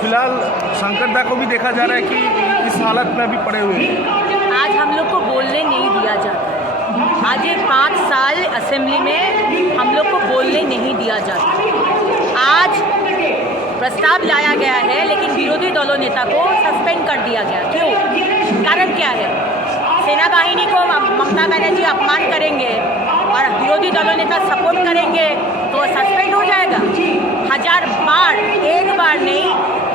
फ़िलहाल शंकर दा को भी देखा जा रहा है कि इस हालत में अभी पड़े हुए हैं। आज हम लोग को बोलने नहीं दिया जाता आज ये पाँच साल असेंबली में हम लोग को बोलने नहीं दिया जाता आज प्रस्ताव लाया गया है, लेकिन विरोधी दलों नेता को सस्पेंड कर दिया गया। क्यों? कारण क्या है? सेना बाहिनी को ममता बनर्जी अपमान करेंगे और विरोधी दलों नेता सपोर्ट करेंगे तो सस्पेंड हो जाएगा। हज़ार बार एक बार नहीं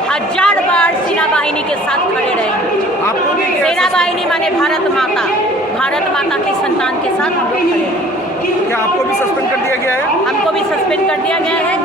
हज़ार बार सेना बाहिनी के साथ खड़े रहेंगे आपको सेना बाहिनी माने भारत माता। भारत माता की संतान के साथ हम लोग खड़े क्या आपको भी सस्पेंड कर दिया गया है? हमको भी सस्पेंड कर दिया गया है।